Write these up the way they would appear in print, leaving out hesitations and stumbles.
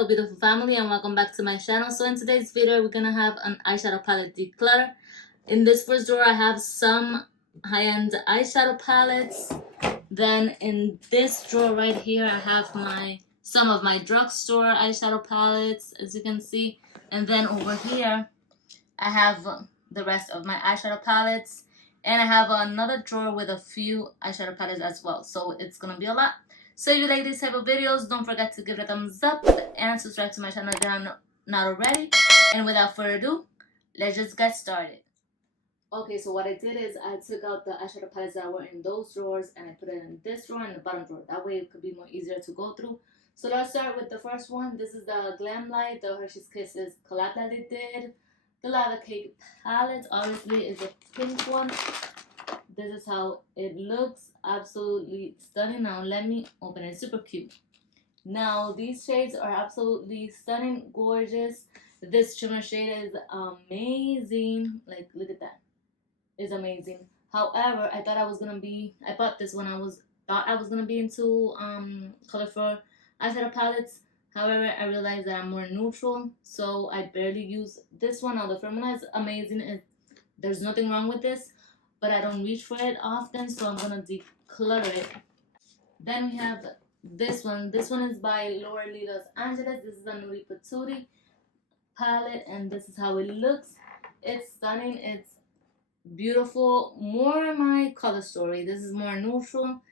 Hello beautiful family and welcome back to my channel. So in today's video we're gonna have an eyeshadow palette declutter. In this first drawer I have some high-end eyeshadow palettes. Then in this drawer right here I have some of my drugstore eyeshadow palettes, as you can see. And then over here I have the rest of my eyeshadow palettes. And I have another drawer with a few eyeshadow palettes as well. So it's gonna be a lot. So if you like these type of videos, don't forget to give it a thumbs up and subscribe to my channel if you're not already. And without further ado, let's just get started. Okay, so what I did is I took out the eyeshadow palettes that were in those drawers and I put it in this drawer and the bottom drawer. That way it could be more easier to go through. So let's start with the first one. This is the Glam Light, the Hershey's Kisses collab that they did. The Lava Cake palette obviously is a pink one. This is how it looks. Absolutely stunning. Now let me open it. Super cute. Now these shades are absolutely stunning, gorgeous. This shimmer shade is amazing. Like, look at that. It's amazing. However, I bought this when I thought I was gonna be into colorful eyeshadow palettes. However, I realized that I'm more neutral, so I barely use this one. Now the formula is amazing. There's nothing wrong with this, but I don't reach for it often, so I'm gonna declutter it. Then we have this one. This one is by L'Oreal Los Angeles. This is a Nudie Patootie palette, and this is how it looks. It's stunning. It's beautiful. More my color story. This is more neutral.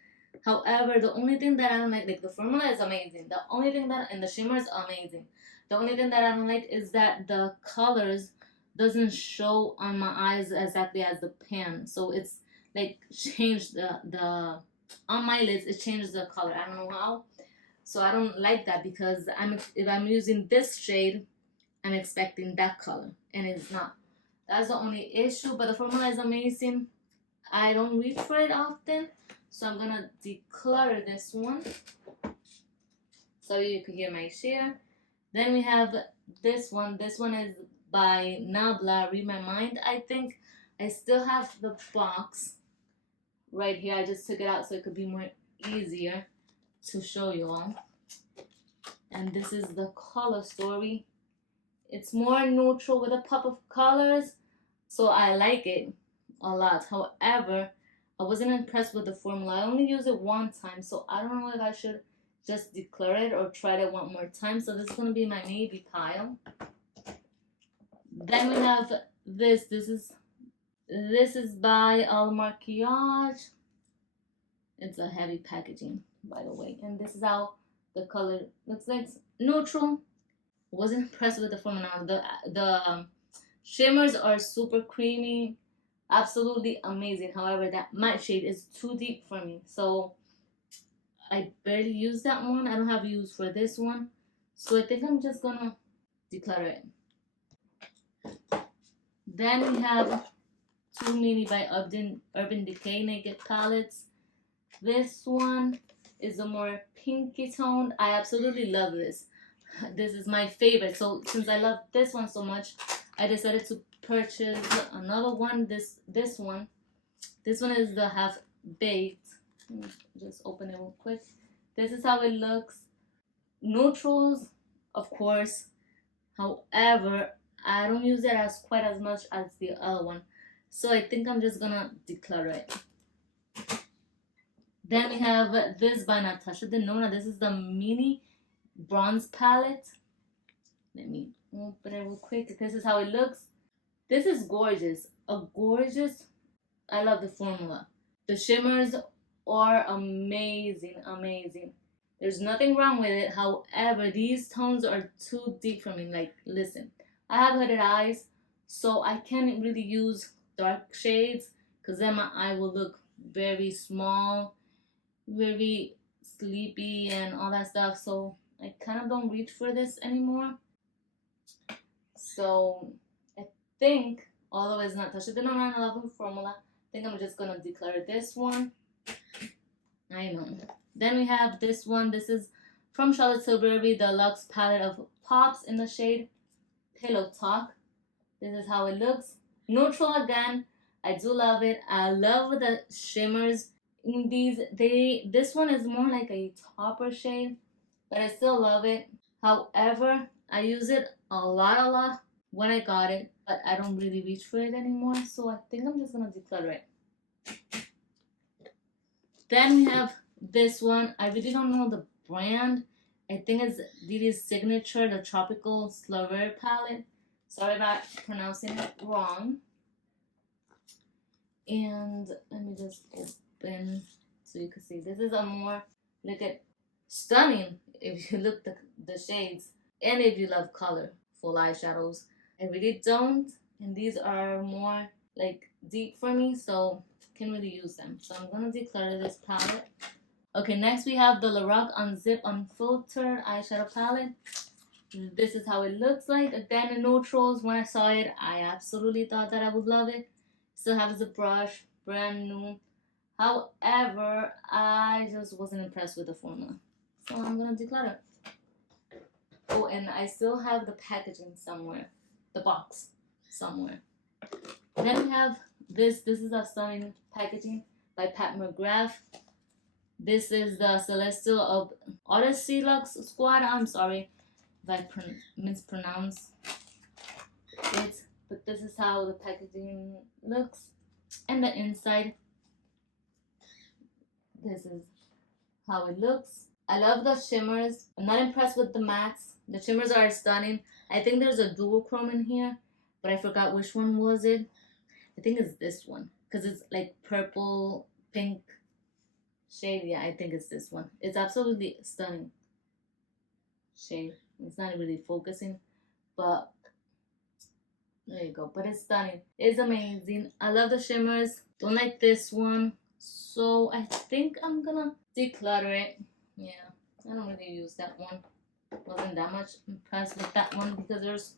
However, the only thing that I don't like the formula is amazing. The only thing and the shimmer is amazing. The only thing that I don't like is that the colors doesn't show on my eyes exactly as the pan. So it's like changed the on my lids, it changes the color. I don't know how. So I don't like that because if I'm using this shade, I'm expecting that color and it's not. That's the only issue, but the formula is amazing. I don't reach for it often, so I'm gonna declutter this one so you can hear my share. Then we have this one. This one is by Nabla, Read My Mind. I think I still have the box right here. I just took it out so it could be more easier to show you all. And this is the color story. It's more neutral with a pop of colors, so I like it a lot. However, I wasn't impressed with the formula. I only used it one time, so I don't know if I should just declare it or try it one more time. So this is going to be my maybe pile. Then we have this. This is by Al Maquillage. It's a heavy packaging, by the way. And this is how the color looks like. Neutral. Wasn't impressed with the formula. The shimmers are super creamy. Absolutely amazing. However, that matte shade is too deep for me. So I barely use that one. I don't have use for this one. So I think I'm just going to declutter it. Then we have two mini by Urban Decay Naked palettes. This one is a more pinky tone. I absolutely love this. This is my favorite. So since I love this one so much, I decided to purchase another one. This one is the Half Baked. Just open it real quick. This is how it looks. Neutrals, of course. However, I don't use it quite as much as the other one. So I think I'm just gonna declutter it. Then we have this by Natasha Denona. This is the mini bronze palette. Let me open it real quick. This is how it looks. This is gorgeous. I love the formula. The shimmers are amazing, amazing. There's nothing wrong with it. However, these tones are too deep for me. Like, listen, I have hooded eyes, so I can't really use dark shades because then my eye will look very small, very sleepy and all that stuff. So I kind of don't reach for this anymore. So I think, although it's not touched, I love the formula. I think I'm just gonna declare this one. I know. Then we have this one. This is from Charlotte Tilbury, the Luxe palette of Pops in the shade Pillow Talk. This is how it looks. Neutral again. I do love it. I love the shimmers in these. This one is more like a topper shade, but I still love it. However, I use it a lot when I got it, but I don't really reach for it anymore, so I think I'm just gonna declutter it. Then we have this one. I really don't know the brand. I think it's Didi's Signature, the Tropical Slumber palette. Sorry about pronouncing it wrong. And let me just open so you can see. This is a more, look at, stunning if you look the shades and if you love colorful eyeshadows. I really don't, and these are more like deep for me, so can really use them. So I'm gonna declutter this palette. Okay, next we have the Lorac Unzip Unfiltered eyeshadow palette. This is how it looks like. Again, in neutrals. When I saw it, I absolutely thought that I would love it. Still has the brush, brand new. However, I just wasn't impressed with the formula, so I'm gonna declutter. Oh, and I still have the packaging somewhere, the box somewhere. Then we have this. This is a stunning packaging by Pat McGrath. This is the Celestial of Odyssey Lux Squad. I'm sorry if I mispronounce it, but this is how the packaging looks. And the inside, this is how it looks. I love the shimmers. I'm not impressed with the mattes. The shimmers are stunning. I think there's a dual chrome in here, but I forgot which one was it. I think it's this one, because it's like purple, pink shade. Yeah, I think it's this one. It's absolutely stunning shade. It's not really focusing, but there you go. But it's stunning. It's amazing. I love the shimmers. Don't like this one, so I think I'm gonna declutter it. Yeah, I don't really use that one. Wasn't that much impressed with that one because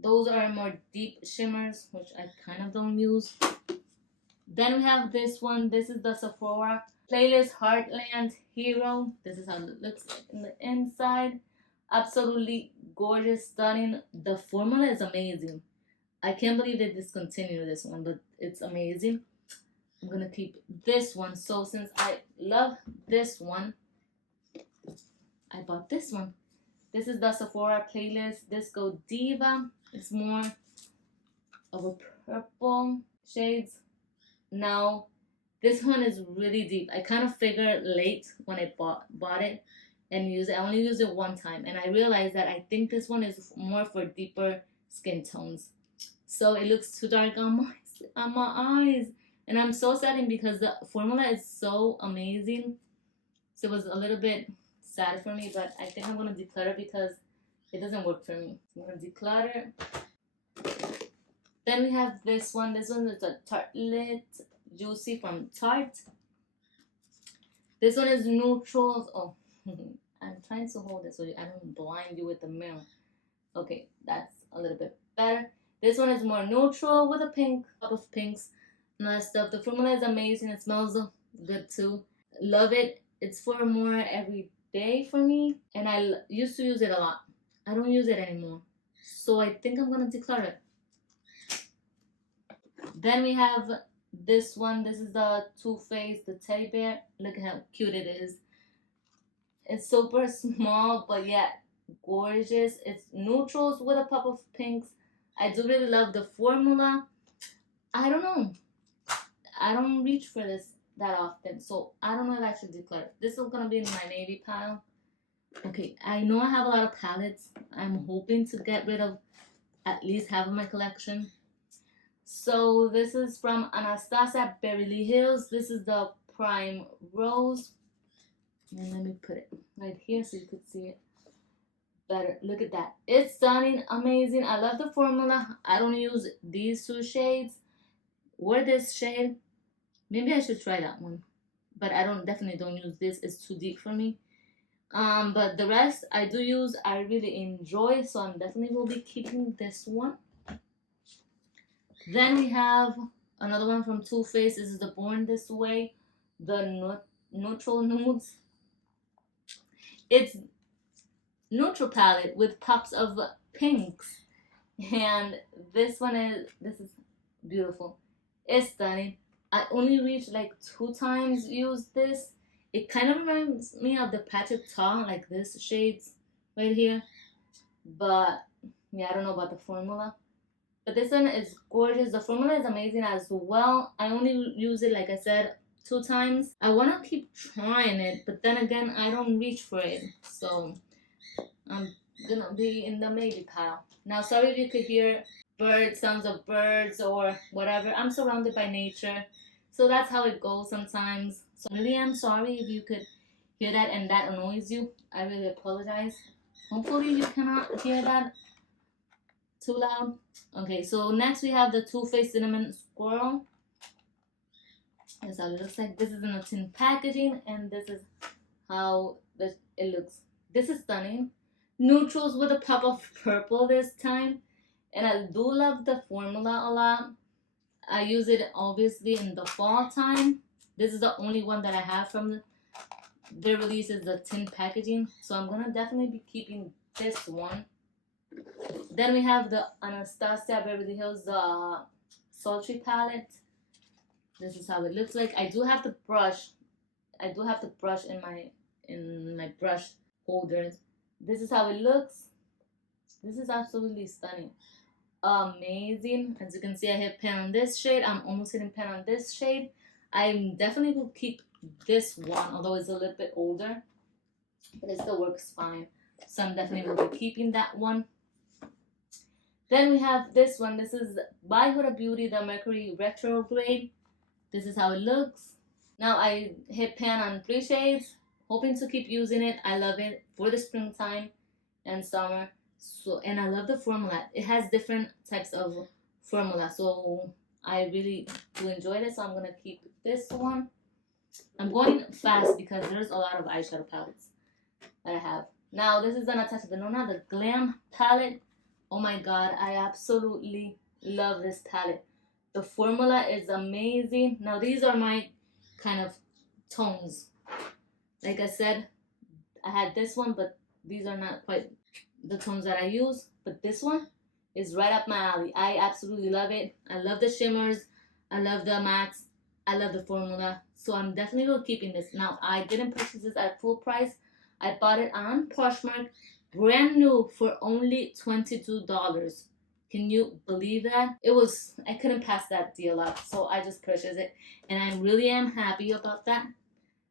those are more deep shimmers, which I kind of don't use. Then we have this one. This is the Sephora Playlist Heartland Hero. This is how it looks like in the inside. Absolutely gorgeous, stunning. The formula is amazing. I can't believe they discontinued this one, but it's amazing. I'm gonna keep this one. So since I love this one, I bought this one. This is the Sephora Playlist Disco Diva. It's more of a purple shades. Now, this one is really deep. I kind of figured late when I bought it and used it. I only used it one time, and I realized that I think this one is more for deeper skin tones. So it looks too dark on my eyes. And I'm so saddened because the formula is so amazing. So it was a little bit sad for me, but I think I'm gonna declutter because it doesn't work for me. I'm gonna declutter. Then we have this one. This one is a Tartelette Juicy from Tarte. This one is neutrals. Oh, I'm trying to hold it so I don't blind you with the mirror. Okay, that's a little bit better. This one is more neutral with a pink, top of pinks and that stuff. The formula is amazing. It smells good too. Love it. It's for more every day for me, and I used to use it a lot. I don't use it anymore, so I think I'm gonna declutter it. Then we have this one. This is the Too Faced, the teddy bear. Look at how cute it is. It's super small, but yet gorgeous. It's neutrals with a pop of pinks. I do really love the formula. I don't know. I don't reach for this that often, so I don't know if I should declutter. This is gonna be in my navy pile. Okay, I know I have a lot of palettes. I'm hoping to get rid of at least half of my collection. So this is from Anastasia Beverly Hills. This is the Prime Rose. And let me put it right here so you could see it better. Look at that. It's stunning, amazing. I love the formula. I don't use these two shades or this shade. Maybe I should try that one, but I definitely don't use this. It's too deep for me. But the rest I do use. I really enjoy, so I'm definitely will be keeping this one. Then we have another one from Too Faced. This is the Born This Way, the Neutral Nudes. It's neutral palette with pops of pinks, and this is beautiful. It's stunning. I only reached like 2 times used this. It kind of reminds me of the Patrick Ta, like this shades. right here. But yeah, I don't know about the formula. But this one is gorgeous. The formula is amazing as well. I only use it, like I said, 2 times. I want to keep trying it, but then again, I don't reach for it. So I'm gonna be in the maybe pile. Now, sorry if you could hear birds, sounds of birds or whatever. I'm surrounded by nature. So that's how it goes sometimes. So I really am sorry if you could hear that and that annoys you. I really apologize. Hopefully you cannot hear that too loud. Okay, so next we have the Too Faced Cinnamon Squirrel. This is how it looks like. This is in a tin packaging, and this is how it looks. This is stunning. Neutrals with a pop of purple this time, and I do love the formula a lot. I use it obviously in the fall time. This is the only one that I have from their release is the tin packaging, so I'm gonna definitely be keeping this one. Then we have the Anastasia Beverly Hills Sultry palette. This is how it looks like. I do have the brush. I do have the brush in my brush holders. This is how it looks. This is absolutely stunning. Amazing. As you can see, I hit pan on this shade. I'm almost hitting pan on this shade. I definitely will keep this one, although it's a little bit older, but it still works fine. So I'm definitely will be keeping that one. Then we have this one. This is by Huda Beauty, the Mercury Retrograde. This is how it looks. Now I hit pan on 3 shades, hoping to keep using it. I love it for the springtime and summer. So, and I love the formula. It has different types of formula, so I really do enjoy this. So I'm gonna keep this one. I'm going fast because there's a lot of eyeshadow palettes that I have. Now this is the Natasha Denona, the Glam palette. Oh my god, I absolutely love this palette. The formula is amazing. Now these are my kind of tones. Like I said, I had this one, but these are not quite the tones that I use. But this one is right up my alley. I absolutely love it. I love the shimmers. I love the mattes. I love the formula. So I'm definitely keeping this. Now, I didn't purchase this at full price. I bought it on Poshmark, brand new for only $22. Can you believe that? I couldn't pass that deal up, so I just purchased it, and I really am happy about that.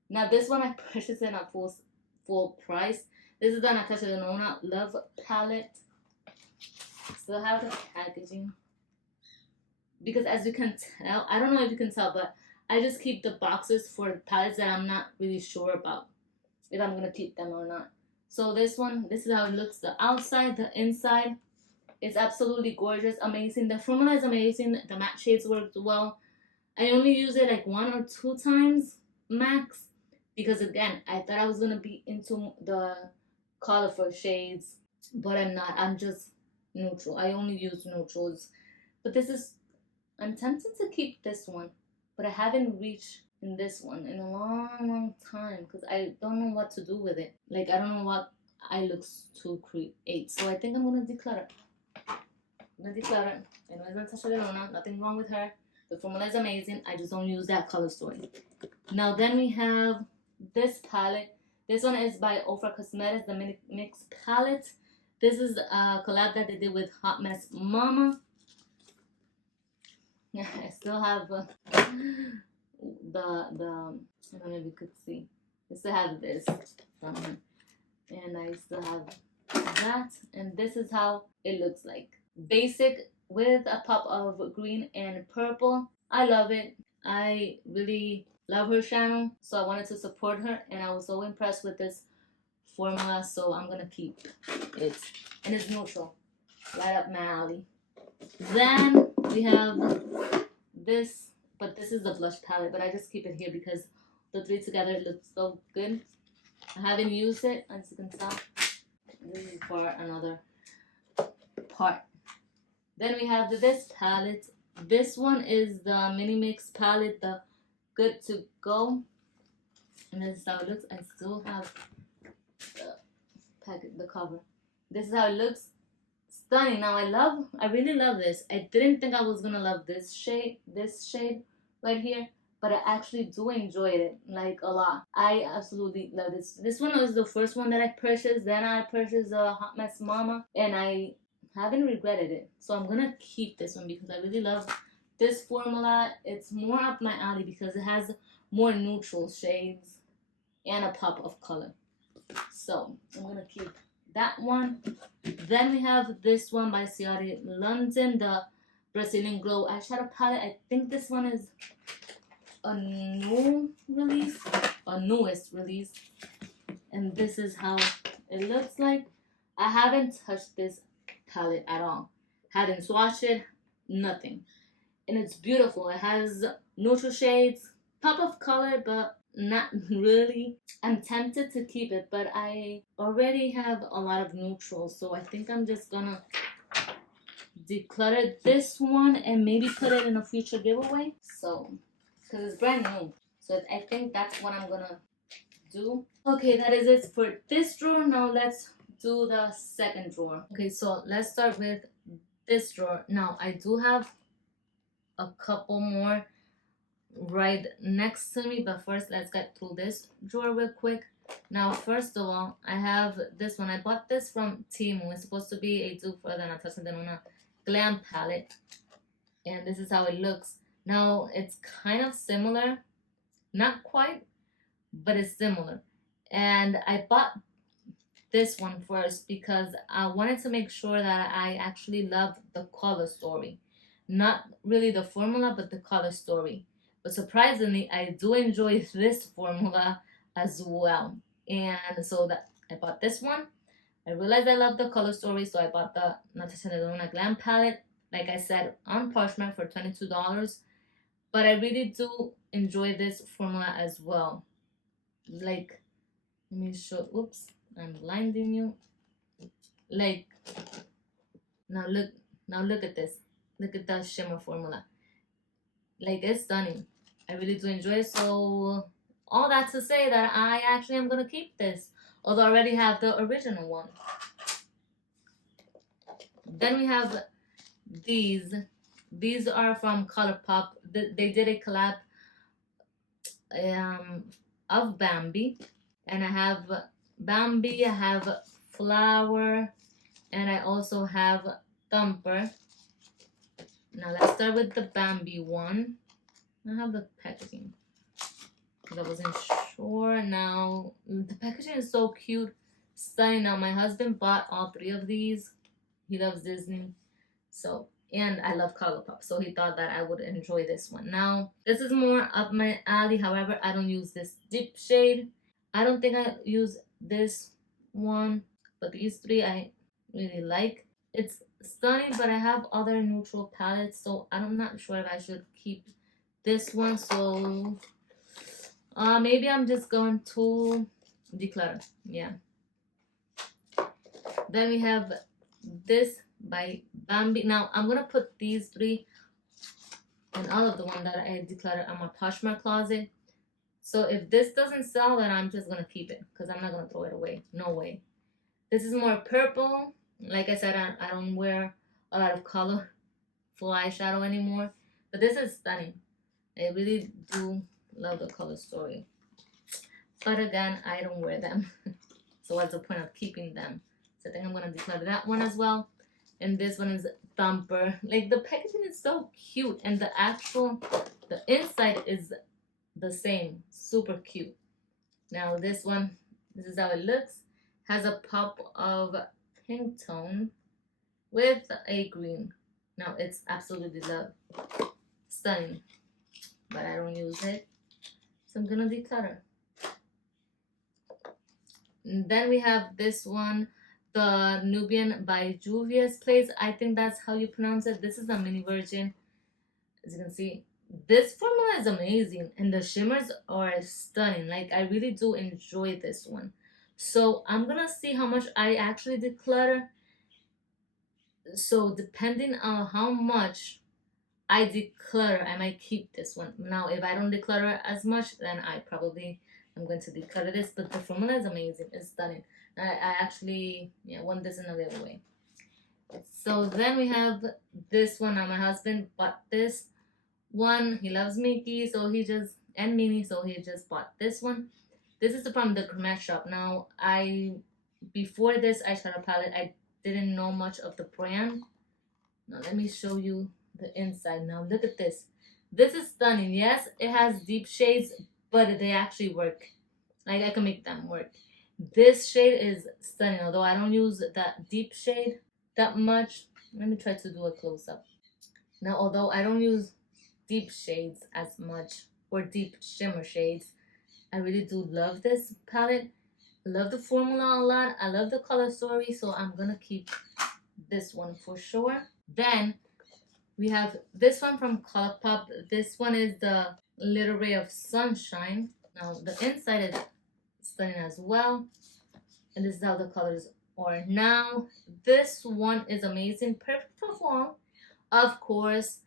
Now this one I purchased it at full price. This is the Natasha Denona Love Palette. Still have the packaging. Because as you can tell, I don't know if you can tell, but I just keep the boxes for palettes that I'm not really sure about, if I'm going to keep them or not. So this one, this is how it looks, the outside, the inside. It's absolutely gorgeous, amazing. The formula is amazing. The matte shades worked well. I only use it like 1 or 2 times max. Because again, I thought I was going to be into the colorful shades. But I'm not. I'm just neutral. I only use neutrals. But I'm tempted to keep this one. But I haven't reached in this one in a long time. Because I don't know what to do with it. Like, I don't know what eye looks to create. So I think I'm going to declutter. I'm going to declutter. I know it's Natasha Denona. Nothing wrong with her. The formula is amazing. I just don't use that color story. Now then we have this palette. This one is by Ofra Cosmetics, the Mini Mix palette. This is a collab that they did with Hot Mess Mama. I still have the I don't know if you could see. I still have this from her. And I still have that. And this is how it looks like. Basic with a pop of green and purple. I love it. I really love her channel, so I wanted to support her, and I was so impressed with this formula, so I'm gonna keep it. And it's neutral, right up my alley. Then we have this, but this is the blush palette, but I just keep it here because the 3 together look so good. I haven't used it, as you can tell. This is for another part. Then we have this palette. This one is the Mini Mix palette, the Good to Go. And this is how it looks. I still have the packet, the cover. This is how it looks. Stunning. Now I really love this. I didn't think I was gonna love this shade right here, but I actually do enjoy it like a lot. I absolutely love this. This one was the first one that I purchased. Then I purchased a Hot Mess Mama, and I haven't regretted it. So I'm gonna keep this one because I really love this formula. It's more up my alley because it has more neutral shades and a pop of color. So I'm gonna keep that one. Then we have this one by Ciara London, the Brazilian Glow eyeshadow palette. I think this one is a new release, a newest release, and this is how it looks like. I haven't touched this palette at all, haven't swatched it, nothing, and it's beautiful. It has neutral shades, pop of color, but not really. I'm tempted to keep it, but I already have a lot of neutrals, so I think I'm just gonna declutter this one and maybe put it in a future giveaway. So because it's brand new, so I think that's what I'm gonna do. Okay, that is it for this drawer. Now let's do the second drawer. Okay, so let's start with this drawer. Now I do have a couple more right next to me, but first let's get through this drawer real quick. Now first of all, I have this one. I bought this from Temu. It's supposed to be a dupe for the Natasha Denona Glam palette, and this is how it looks. Now it's kind of similar, not quite, but it's similar. And I bought this one first because I wanted to make sure that I actually love the color story, not really the formula, but the color story. But surprisingly, I do enjoy this formula as well. And so that I bought this one. I realized I love the color story, so I bought the Natasha Denona Glam palette, like I said, on Poshmark for $22. But I really do enjoy this formula as well. Like, let me show. Oops, I'm blinding you. Like, now look at this. Look at that shimmer formula. Like, it's stunning. I really do enjoy it. So all that to say that I actually am gonna keep this, although I already have the original one. Then we have these. These are from ColourPop. They did a collab of Bambi, and I have Bambi, I have Flower, and I also have Thumper. Now let's start with the Bambi one. I have the packaging because I wasn't sure. Now the packaging is so cute, stunning. Now my husband bought all three of these. He loves Disney, so, and I love ColourPop, so he thought that I would enjoy this one. Now this is more up my alley. However, I don't use this deep shade. I don't think I use this one, but these three I really like. It's stunning, but I have other neutral palettes, so I'm not sure if I should keep this one. So maybe I'm just going to declutter. Yeah. Then we have this by Bambi. Now I'm gonna put these three and all of the one that I decluttered on my Poshmark closet. So if this doesn't sell, then I'm just gonna keep it because I'm not gonna throw it away. No way. This is more purple. Like I said, I don't wear a lot of colorful eyeshadow anymore, but this is stunning. I really do love the color story. But again, I don't wear them. So what's the point of keeping them? So I think I'm gonna declutter that one as well. And this one is Thumper. Like, the packaging is so cute, and the inside is the same. Super cute. Now this one, this is how it looks. Has a pop of pink tone with a green. Now it's absolutely love. Stunning. But I don't use it, so I'm gonna declutter. And then we have this one, the Nubian by Juvia's Place. I think that's how you pronounce it. This is a mini version. As you can see, this formula is amazing, and the shimmers are stunning. Like, I really do enjoy this one. So I'm gonna see how much I actually declutter. So depending on how much I declutter, I might keep this one. Now, if I don't declutter as much, then I probably am going to declutter this. But the formula is amazing. It's stunning. I actually won this in a giveaway. So then we have this one. Now my husband bought this one. He loves Mickey, so he just, and Minnie, so he just bought this one. This is from the Cremette shop. Now, before this eyeshadow palette, I didn't know much of the brand. Now, let me show you the inside. Now, look at this. This is stunning. Yes, it has deep shades, but they actually work. Like, I can make them work. This shade is stunning, although I don't use that deep shade that much. Let me try to do a close-up. Now, although I don't use deep shades as much, or deep shimmer shades, I really do love this palette. I love the formula a lot. I love the color story, so I'm gonna keep this one for sure. Then we have this one from ColourPop. This one is the Little Ray of Sunshine. Now the inside is stunning as well, and this is how the colors are. Now this one is amazing, perfect for fall, of course,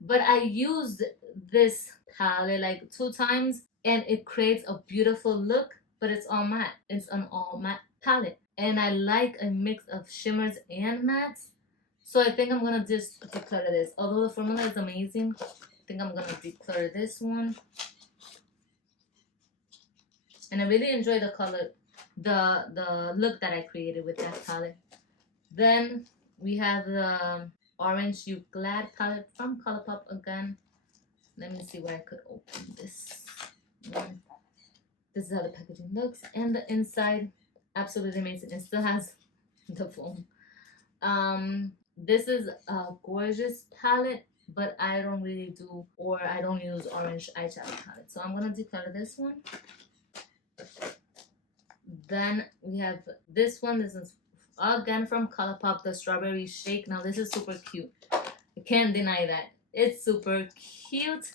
but I used this palette like 2 times, and it creates a beautiful look, but it's all matte. It's an all matte palette, and I like a mix of shimmers and mattes, so I think I'm gonna just declutter this. Although the formula is amazing, I think I'm gonna declutter this one. And I really enjoy the color, the look that I created with that palette. Then we have the Orange You Glad palette from ColourPop again. Let me see where I could open this one. This is how the packaging looks, and the inside, absolutely amazing. It still has the foam. This is a gorgeous palette, but I don't really do, or I don't use orange eyeshadow palette, so I'm gonna declutter this one. Then we have this one. This is again from ColourPop, the Strawberry Shake. Now this is super cute. I can't deny that. It's super cute.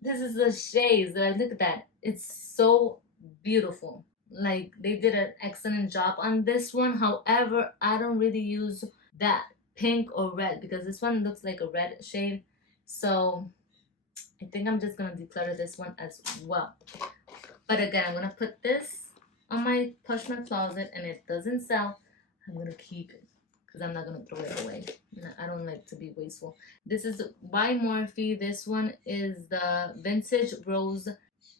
This is the shades. Like, look at that. It's so beautiful. Like, they did an excellent job on this one. However, I don't really use that pink or red because this one looks like a red shade. So I think I'm just gonna declutter this one as well. But again, I'm gonna put this on my Poshmark closet, and it doesn't sell. I'm gonna keep it because I'm not gonna throw it away. I don't like to be wasteful. This is by Morphe. This one is the Vintage Rose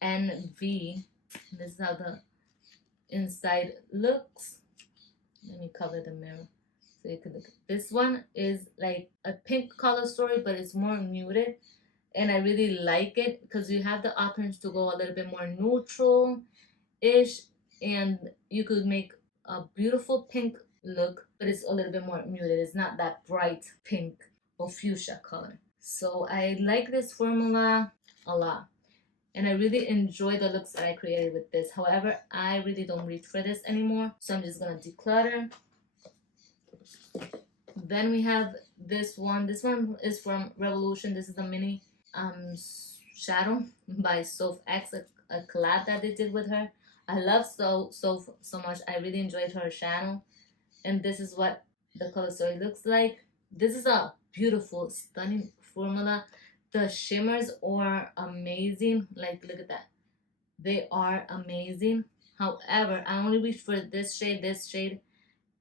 NV. This is how the inside looks. Let me cover the mirror so you can look. This one is like a pink color story, but it's more muted, and I really like it because you have the options to go a little bit more neutral-ish, and you could make a beautiful pink look, but it's a little bit more muted. It's not that bright pink or fuchsia color. So I like this formula a lot, and I really enjoy the looks that I created with this. However, I really don't reach for this anymore, so I'm just gonna declutter. Then we have this one. This one is from Revolution. This is the mini shadow by Soph X, a collab that they did with her. I love Soph so much. I really enjoyed her channel, and this is what the color story looks like. This is a beautiful, stunning formula. The shimmers are amazing. Like, look at that. They are amazing. However, I only reach for this shade,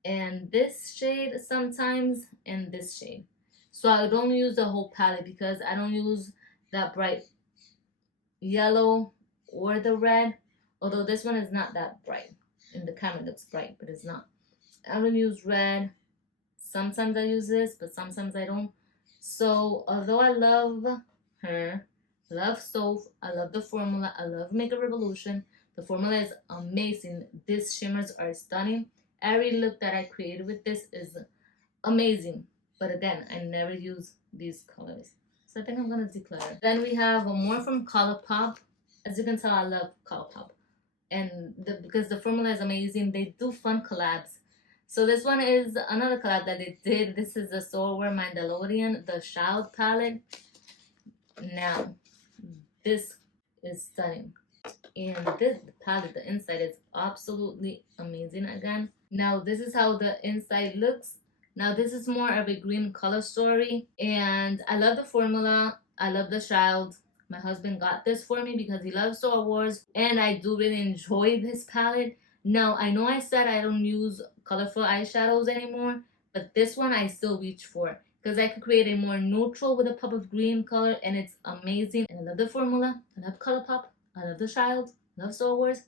and this shade sometimes, and this shade. So I don't use the whole palette because I don't use that bright yellow or the red. Although this one is not that bright. In the camera it looks bright, but it's not. I don't use red. Sometimes I use this, but sometimes I don't. So although I love her, love Soph, I love the formula, I love Makeup Revolution. The formula is amazing. These shimmers are stunning. Every look that I created with this is amazing. But again, I never use these colors. So I think I'm going to declutter. Then we have more from ColourPop. As you can tell, I love ColourPop. And because the formula is amazing, they do fun collabs. So this one is another collab that they did. This is the Soulwear Mandalorian, the Child palette. Now, this is stunning. And this palette, the inside is absolutely amazing again. Now, this is how the inside looks. Now, this is more of a green color story. And I love the formula. I love the Child. My husband got this for me because he loves Star Wars, and I do really enjoy this palette. Now, I know I said I don't use colorful eyeshadows anymore, but this one I still reach for. because I could create a more neutral with a pop of green color, and it's amazing. And I love the formula, I love ColourPop, I love the child, I love Star Wars.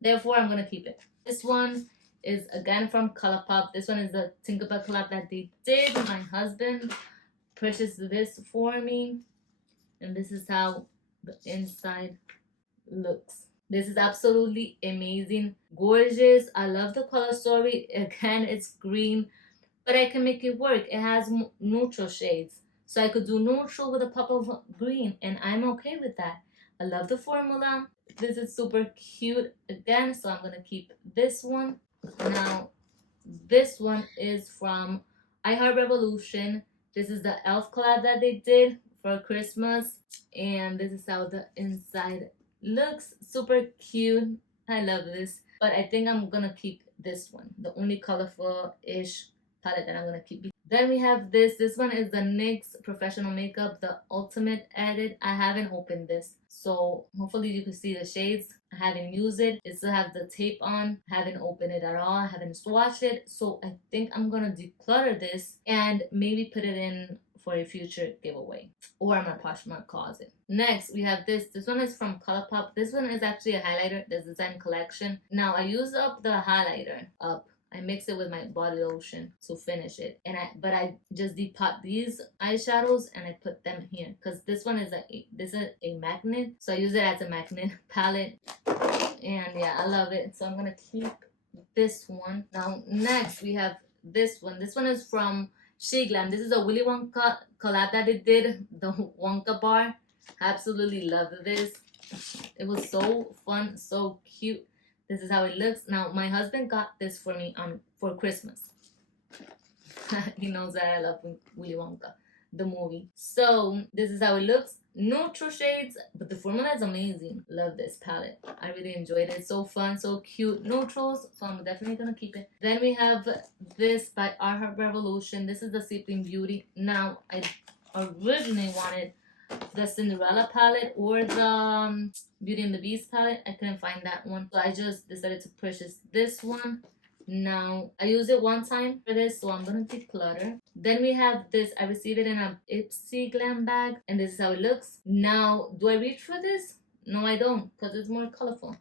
Therefore, I'm gonna keep it. This one is again from ColourPop. This one is the Tinkerbell collab that they did. My husband purchased this for me, and this is how the inside looks. This is absolutely amazing, gorgeous. I love the color story. Again, it's green, but I can make it work. It has neutral shades, so I could do neutral with a pop of green, and I'm okay with that. I love the formula. This is super cute again, so I'm gonna keep this one. Now, this one is from iHeartRevolution. This is the elf collab that they did for Christmas, and this is how the inside looks. Super cute. I love this, but I think I'm gonna keep this one, the only colorful-ish palette that I'm gonna keep. Then we have this. This one is the NYX Professional Makeup, the Ultimate Edit. I haven't opened this, so hopefully you can see the shades. I haven't used it. It still has the tape on. I haven't opened it at all. I haven't swatched it, so I think I'm gonna declutter this and maybe put it in for a future giveaway or my Poshmark closet. Next, we have this. This one is from ColourPop. This one is actually a highlighter, the Design Collection. Now, I use up the highlighter up. I mix it with my body lotion to finish it, and I just depot these eyeshadows and I put them here because this one is a magnet, so I use it as a magnet palette, and yeah, I love it. So I'm gonna keep this one. Now next we have this one. This one is from Sheglam. This is a Willy Wonka collab that they did, the Wonka bar. I absolutely love this. It was so fun, so cute. This is how it looks. Now, my husband got this for me for Christmas. He knows that I love Willy Wonka, the movie. So, this is how it looks. Neutral shades, but the formula is amazing. Love this palette. I really enjoyed it. So fun, so cute. Neutrals, so I'm definitely going to keep it. Then we have this by iHeartRevolution. This is the Sleeping Beauty. Now, I originally wanted the Cinderella palette or the Beauty and the Beast palette. I couldn't find that one, so I just decided to purchase this one. Now, I used it one time for this, so I'm gonna declutter. Then we have this. I received it in a Ipsy Glam bag, and this is how it looks. Now, do I reach for this? No, I don't, because it's more colorful.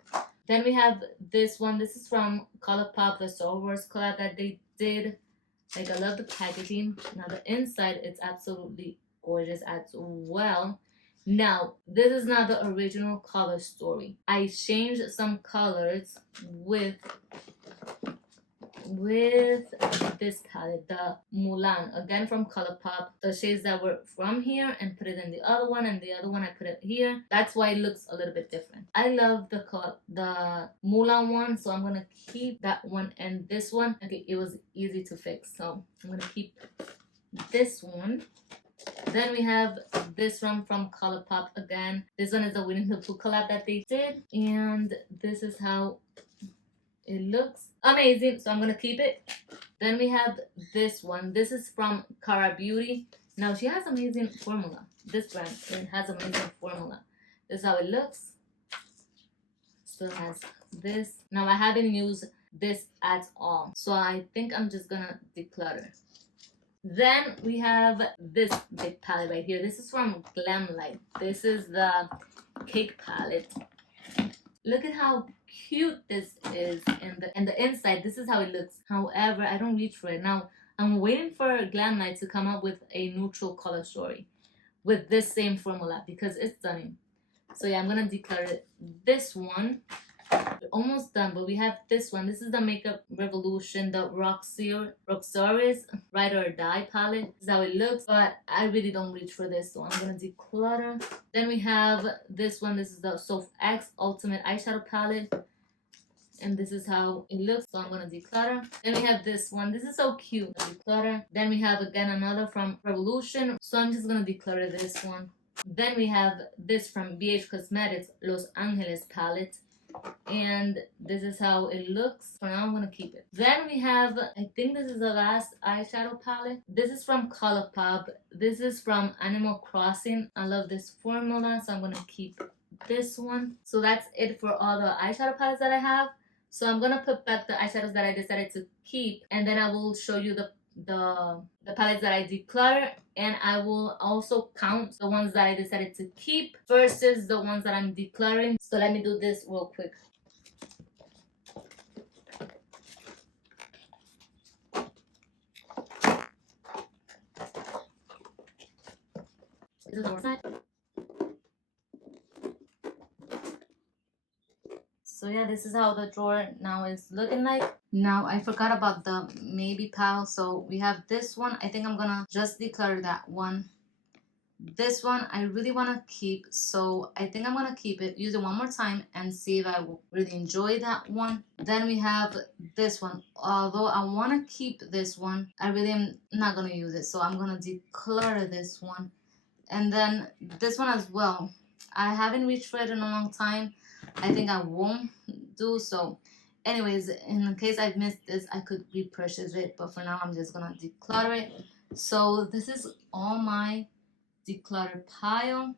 Then we have this one. This is from ColourPop, the Star Wars collab that they did. Like, I love the packaging. Now, the inside, it's absolutely gorgeous as well. Now, this is not the original color story. I changed some colors with this palette, the Mulan, again from ColourPop. The shades that were from here and put it in the other one, and the other one I put it here. That's why it looks a little bit different. I love the Mulan one, so I'm gonna keep that one and this one. Okay, it was easy to fix, so I'm gonna keep this one. Then we have this one from ColourPop again. This one is the Winnie the Pooh collab that they did, and this is how it looks. Amazing, so I'm gonna keep it. Then we have this one. This is from Cara Beauty. Now, she has amazing formula. This brand, it has amazing formula. This is how it looks. Still has this. Now, I haven't used this at all, so I think I'm just gonna declutter. Then we have this big palette right here. This is from Glamlight. This is the cake palette. Look at how cute this is, and the inside. This is how it looks. However, I don't reach for it. Now, I'm waiting for Glamlight to come up with a neutral color story with this same formula because it's stunning. So yeah, I'm gonna declutter this one. We're almost done, but we have this one. This is the Makeup Revolution, the Roxaris Ride or Die palette. This is how it looks, but I really don't reach for this, so I'm gonna declutter. Then we have this one. This is the Soph X Ultimate Eyeshadow Palette, and this is how it looks, so I'm gonna declutter. Then we have this one. This is so cute. Declutter. Then we have again another from Revolution, so I'm just gonna declutter this one. Then we have this from BH Cosmetics Los Angeles palette, and this is how it looks. For now, I'm gonna keep it. Then we have, I think this is the last eyeshadow palette. This is from ColourPop. This is from Animal Crossing. I love this formula, so I'm gonna keep this one. So that's it for all the eyeshadow palettes that I have. So I'm gonna put back the eyeshadows that I decided to keep, and then I will show you the the palettes that I declutter, and I will also count the ones that I decided to keep versus the ones that I'm decluttering. So let me do this real quick. This is the one side. So yeah, this is how the drawer now is looking like. Now I forgot about the maybe pile. So we have this one. I think I'm gonna just declutter that one. This one I really want to keep, so I think I'm gonna keep it, use it one more time and see if I will really enjoy that one. Then we have this one. Although I want to keep this one, I really am not gonna use it, so I'm gonna declutter this one. And then this one as well, I haven't reached for it in a long time. I think I won't do so. Anyways, in case I've missed this, I could repurchase it, but for now I'm just gonna declutter it. So this is all my declutter pile.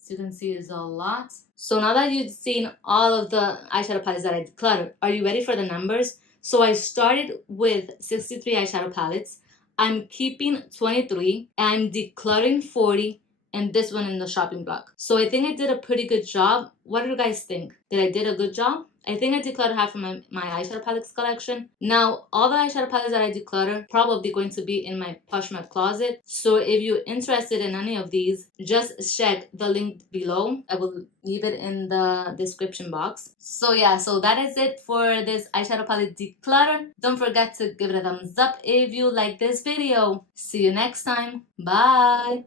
As you can see, is a lot. So now that you've seen all of the eyeshadow palettes that I decluttered, are you ready for the numbers? So I started with 63 eyeshadow palettes. I'm keeping 23, and I'm decluttering 40, and this one in the shopping block. So I think I did a pretty good job. What do you guys think? Did I did a good job? I think I decluttered half of my eyeshadow palettes collection. Now, all the eyeshadow palettes that I declutter probably going to be in my postmark closet. So if you're interested in any of these, just check the link below. I will leave it in the description box. So yeah, so that is it for this eyeshadow palette declutter. Don't forget to give it a thumbs up if you like this video. See you next time. Bye!